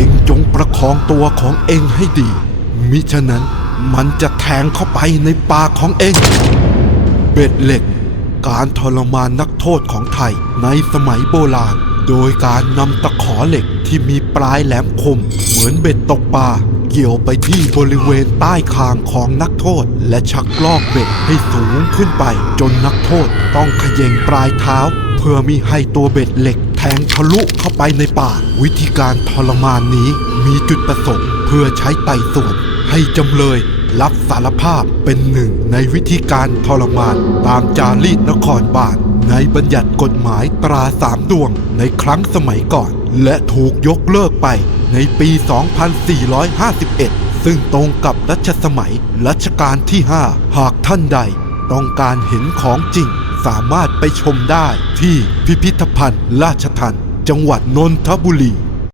องจงประคองตัวของเองให้ดี มิฉะนั้นมันจะแทงเข้าไปในปากของเอง เบ็ดเหล็ก การทรมานนักโทษของไทยในสมัยโบราณ โดยการนำตะขอเหล็กที่มีปลายแหลมคม เหมือนเบ็ดตกปลาเกี่ยวไปที่บริเวณใต้คางของนักโทษ และชักลอกเบ็ดให้สูงขึ้นไป จนนักโทษต้องเขย่งปลายเท้า เพื่อมีให้ตัวเบ็ดเหล็ก แทงทะลุเข้าไปในปาก วิธีการทรมานนี้มีจุดประสงค์เพื่อใช้ไต่สวน ให้จำเลยรับสารภาพเป็นหนึ่งในวิธีการทรมาน ตามจารีตนครบาลในบัญญัติกฎหมายตราสามดวงในครั้งสมัยก่อน และถูกยกเลิกไปในปี 2451 ซึ่งตรงกับรัชสมัยรัชกาลที่ 5 หากท่านใดต้องการเห็นของจริง สามารถไปชมได้ที่พิพิธภัณฑ์ราชทันจังหวัดนนทบุรี